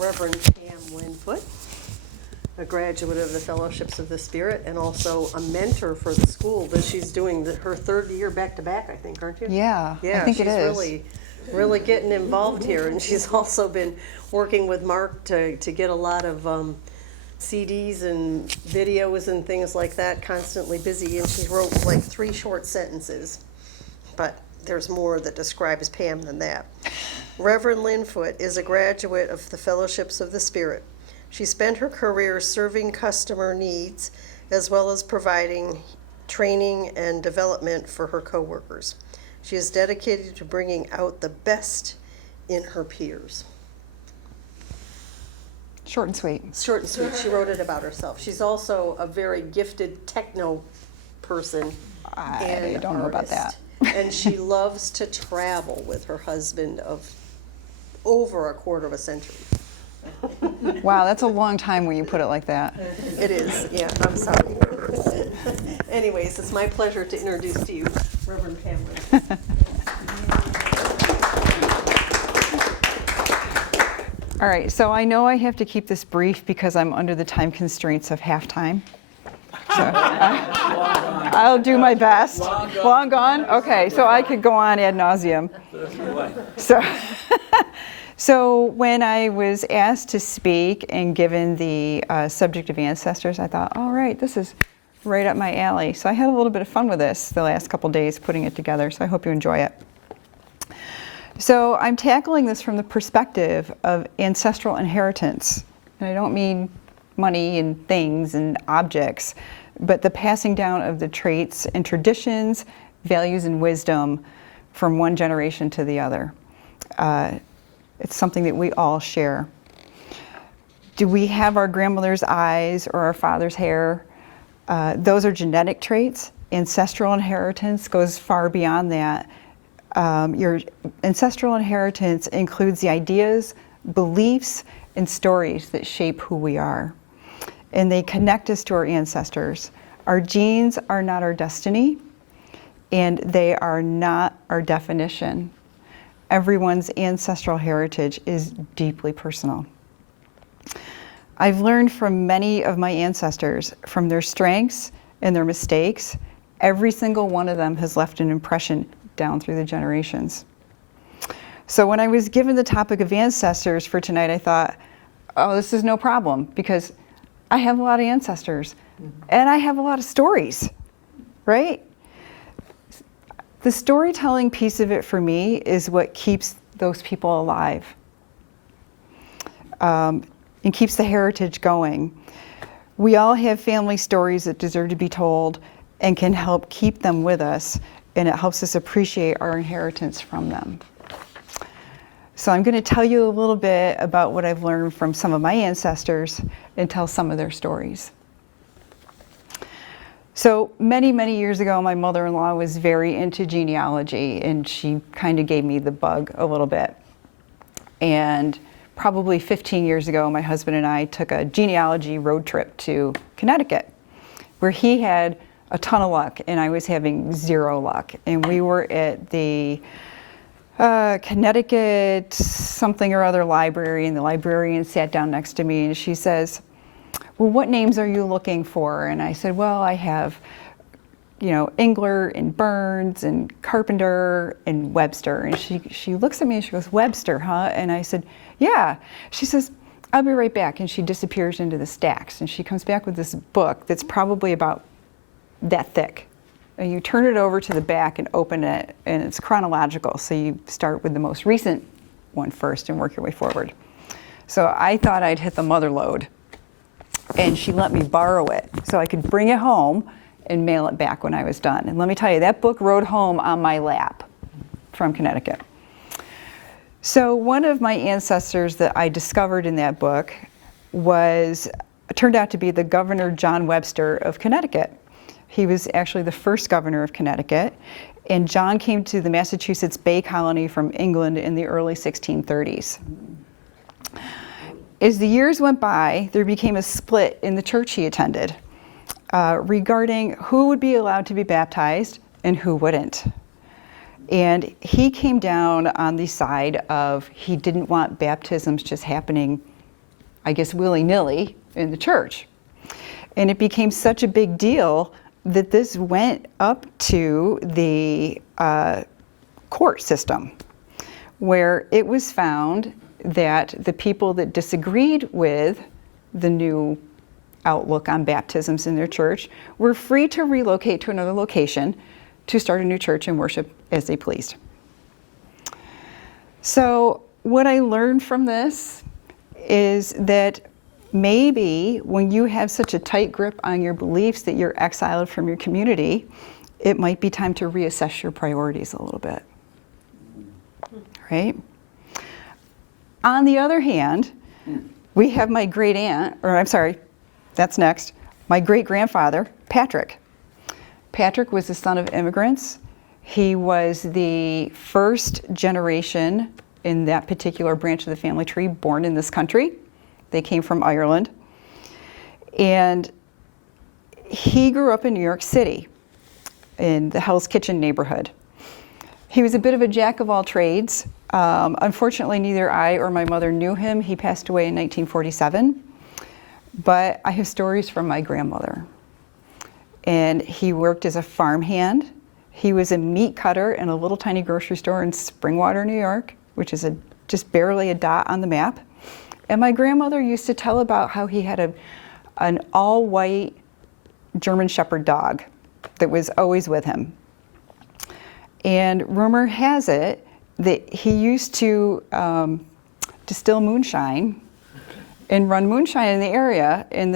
Reverend Pam Linfoot, a graduate of the Fellowships of the Spirit and also a mentor for the school that she's doing her third year back to back, I think, aren't you? Yeah, I think it is. She's really getting involved here, and she's also been working with Mark to get a lot of CDs and videos and things like that, constantly busy, and she wrote like 3 short sentences, but there's more that describes Pam than that. Reverend Linfoot is a graduate of the Fellowships of the Spirit. She spent her career serving customer needs as well as providing training and development for her coworkers. She is dedicated to bringing out the best in her peers. Short and sweet. Short and sweet. She wrote it about herself. She's also a very gifted techno person. I don't know about that. And she loves to travel with her husband of over a quarter of a century. Wow, that's a long time when you put it like that. It is, yeah, I'm sorry. Anyways, it's my pleasure to introduce to you Reverend Pam Linfoot. All right, so I know I have to keep this brief because I'm under the time constraints of halftime. So I'll do my best. Long gone? Okay, so I could go on ad nauseum. So when I was asked to speak and given the subject of ancestors, I thought, all right, this is right up my alley. So I had a little bit of fun with this the last couple days putting it together, so I hope you enjoy it. So I'm tackling this from the perspective of ancestral inheritance. And I don't mean money and things and objects, but the passing down of the traits and traditions, values and wisdom from one generation to the other. It's something that we all share. Do we have our grandmother's eyes or our father's hair? Those are genetic traits. Ancestral inheritance goes far beyond that. Your ancestral inheritance includes the ideas, beliefs, and stories that shape who we are. And they connect us to our ancestors. Our genes are not our destiny, and they are not our definition. Everyone's ancestral heritage is deeply personal. I've learned from many of my ancestors, from their strengths and their mistakes. Every single one of them has left an impression down through the generations. So when I was given the topic of ancestors for tonight, I thought, oh, this is no problem, because I have a lot of ancestors and I have a lot of stories, right? The storytelling piece of it for me is what keeps those people alive and keeps the heritage going. We all have family stories that deserve to be told and can help keep them with us, and it helps us appreciate our inheritance from them. So I'm going to tell you a little bit about what I've learned from some of my ancestors and tell some of their stories. So many, many years ago, my mother-in-law was very into genealogy, and she kind of gave me the bug a little bit. And probably 15 years ago, my husband and I took a genealogy road trip to Connecticut, where he had a ton of luck, and I was having zero luck. And we were at the Connecticut something or other library, and the librarian sat down next to me, and she says, well, what names are you looking for? And I said, well, I have, Engler and Burns and Carpenter and Webster. And she looks at me and she goes, Webster, huh? And I said, yeah. She says, I'll be right back. And she disappears into the stacks. And she comes back with this book that's probably about that thick. And you turn it over to the back and open it, and it's chronological. So you start with the most recent one first and work your way forward. So I thought I'd hit the mother lode. And she let me borrow it so I could bring it home and mail it back when I was done. And let me tell you, that book rode home on my lap from Connecticut. So one of my ancestors that I discovered in that book turned out to be the Governor John Webster of Connecticut. He was actually the first governor of Connecticut, and John came to the Massachusetts Bay Colony from England in the early 1630s. As the years went by, there became a split in the church he attended regarding who would be allowed to be baptized and who wouldn't. And he came down on the side of he didn't want baptisms just happening I guess, willy-nilly in the church. And it became such a big deal that this went up to the court system, where it was found that the people that disagreed with the new outlook on baptisms in their church were free to relocate to another location to start a new church and worship as they pleased. So what I learned from this is that maybe when you have such a tight grip on your beliefs that you're exiled from your community, it might be time to reassess your priorities a little bit, right? On the other hand, we have my great aunt, or I'm sorry, that's next, my great grandfather, Patrick. Patrick was the son of immigrants. He was the first generation in that particular branch of the family tree born in this country. They came from Ireland. And he grew up in New York City in the Hell's Kitchen neighborhood. He was a bit of a jack of all trades. Unfortunately, neither I or my mother knew him. He passed away in 1947. But I have stories from my grandmother. And he worked as a farmhand. He was a meat cutter in a little tiny grocery store in Springwater, New York, which is just barely a dot on the map. And my grandmother used to tell about how he had an all-white German Shepherd dog that was always with him. And rumor has it that he used to distill moonshine and run moonshine in the area, and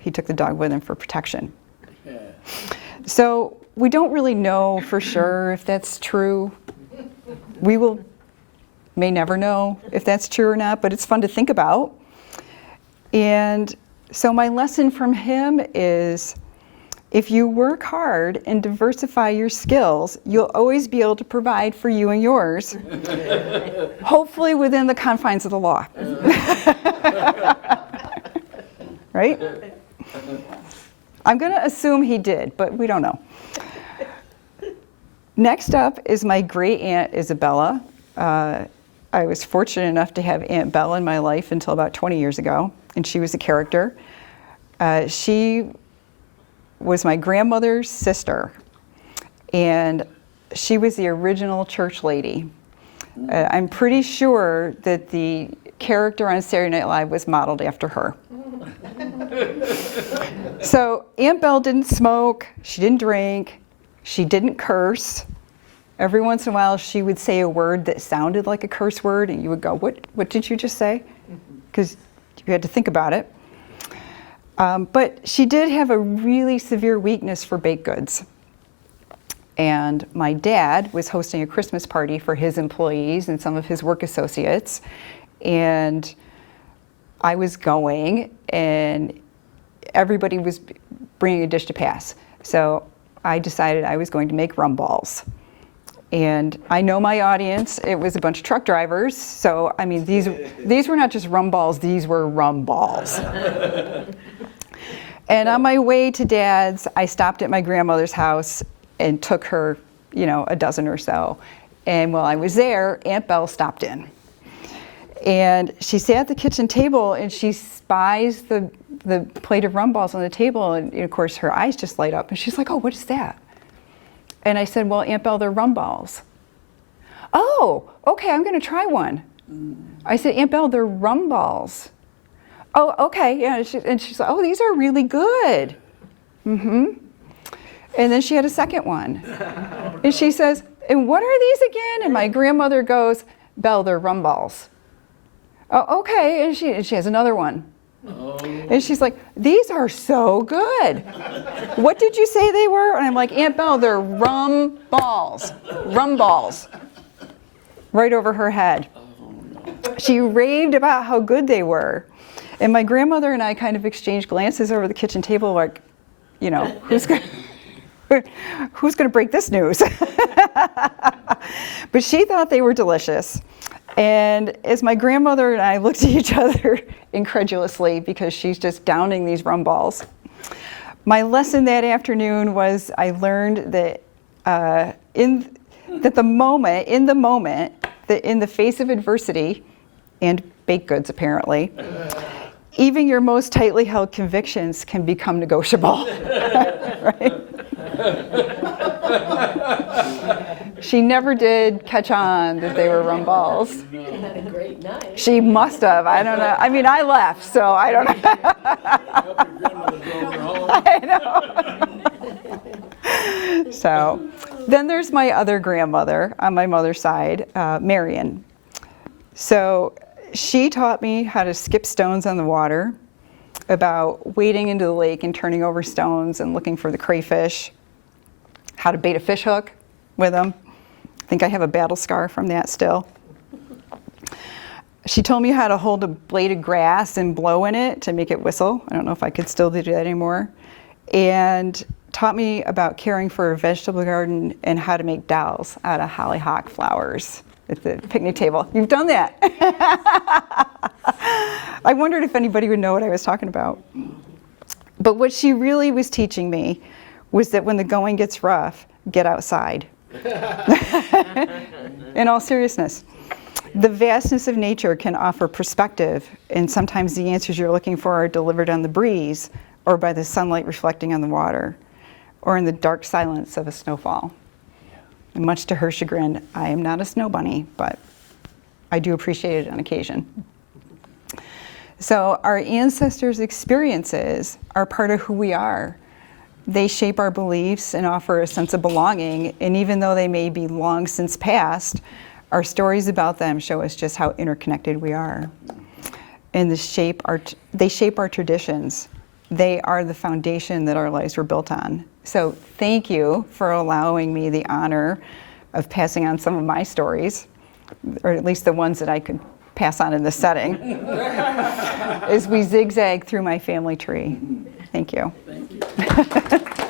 he took the dog with him for protection. Yeah. So we don't really know for sure if that's true. We may never know if that's true or not, but it's fun to think about. And so my lesson from him is, if you work hard and diversify your skills, you'll always be able to provide for you and yours, hopefully within the confines of the law. Right? I'm going to assume he did, but we don't know. Next up is my great aunt Isabella. I was fortunate enough to have Aunt Bella in my life until about 20 years ago, and she was a character. She was my grandmother's sister, and she was the original church lady. I'm pretty sure that the character on Saturday Night Live was modeled after her. So Aunt Belle didn't smoke, she didn't drink, she didn't curse. Every once in a while she would say a word that sounded like a curse word, and you would go, what did you just say? Because you had to think about it. But she did have a really severe weakness for baked goods. And my dad was hosting a Christmas party for his employees and some of his work associates. And I was going, and everybody was bringing a dish to pass. So I decided I was going to make rum balls. And I know my audience, it was a bunch of truck drivers. So, I mean, these were not just rum balls, these were rum balls. And on my way to Dad's, I stopped at my grandmother's house and took her, a dozen or so. And while I was there, Aunt Belle stopped in. And she sat at the kitchen table, and she spies the plate of rum balls on the table, and of course her eyes just light up, and she's like, "Oh, what is that?" And I said, "Well, Aunt Belle, they're rum balls." "Oh, okay, I'm going to try one." I said, "Aunt Belle, they're rum balls." "Oh, okay, yeah." And she's like, "Oh, these are really good." Mm-hmm. And then she had a second one. And she says, "And what are these again?" And my grandmother goes, "Belle, they're rum balls." "Oh, okay." And she has another one. Oh. And she's like, "These are so good. What did you say they were?" And I'm like, "Aunt Belle, they're rum balls." Rum balls. Right over her head. She raved about how good they were. And my grandmother and I kind of exchanged glances over the kitchen table like, who's going to break this news? But she thought they were delicious. And as my grandmother and I looked at each other incredulously, because she's just downing these rum balls, my lesson that afternoon was I learned that in the face of adversity and baked goods apparently, even your most tightly held convictions can become negotiable. Right? She never did catch on that they were rum balls. You had a great night. She must have. I don't know. I mean, I left, so I don't know. I know. So then there's my other grandmother on my mother's side, Marion. So she taught me how to skip stones on the water, about wading into the lake and turning over stones and looking for the crayfish, how to bait a fish hook with them. I think I have a battle scar from that still. She told me how to hold a blade of grass and blow in it to make it whistle. I don't know if I could still do that anymore. And taught me about caring for a vegetable garden and how to make dolls out of hollyhock flowers at the picnic table. You've done that. I wondered if anybody would know what I was talking about. But what she really was teaching me was that when the going gets rough, get outside. In all seriousness, the vastness of nature can offer perspective, and sometimes the answers you're looking for are delivered on the breeze or by the sunlight reflecting on the water or in the dark silence of a snowfall. And much to her chagrin, I am not a snow bunny, but I do appreciate it on occasion. So our ancestors' experiences are part of who we are. They shape our beliefs and offer a sense of belonging, and even though they may be long since past, our stories about them show us just how interconnected we are. And they shape our traditions. They are the foundation that our lives were built on. So thank you for allowing me the honor of passing on some of my stories, or at least the ones that I could pass on in this setting, as we zigzag through my family tree. Thank you. Thank you.